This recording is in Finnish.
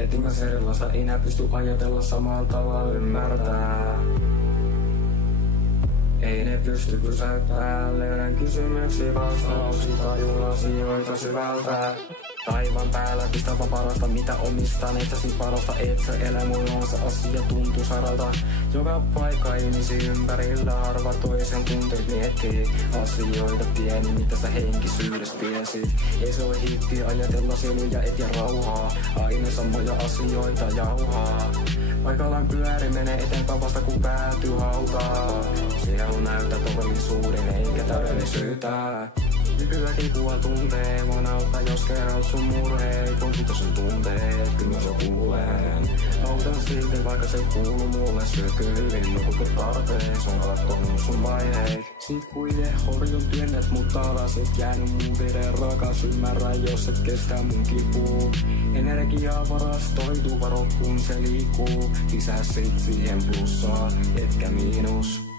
Etsimässä erilaista, ei enää pysty ajatella samalla tavalla ymmärtää. Ei ne pysty pysäyttää, löydän kysymyksiä vastauksia, tajun asioita syvältä. Taivaan päällä pistä vaan parasta, mitä omistan, et sä sit parasta, et sä elä, mulla on se asia tuntuu saralta. Joka paikka ihmisi ympärillä, harva toisen tunteet miettii asioita pieni, mitä sä henkisyydestä tiesit. Ei se ole hitti ajatella sinuja etsiä rauhaa, aina samoja asioita jauhaa. Paikallaan pyöri menee eteenpäin vasta kun päätyy hautaan. Sielu näyttää todellisuuden eikä todellisuutta. Nykyäkin kuva tuntee, voin auttaa jos kerrot sun murheet. Voin kiitos sun tunteet, kyllä mä se kuulen. Autan silti vaikka se kuuluu mulle, syökö hyvin, nukutko tarpeeksi. On katsonut sun vaiheet. Sit kuite horjun työnnet mut alas, et jäänyt mun veren rakas. Ymmärrä jos et kestä mun kipuu. Energiaa varastoituu, varo kun se liikkuu. Lisää sit siihen plussaa, etkä miinus.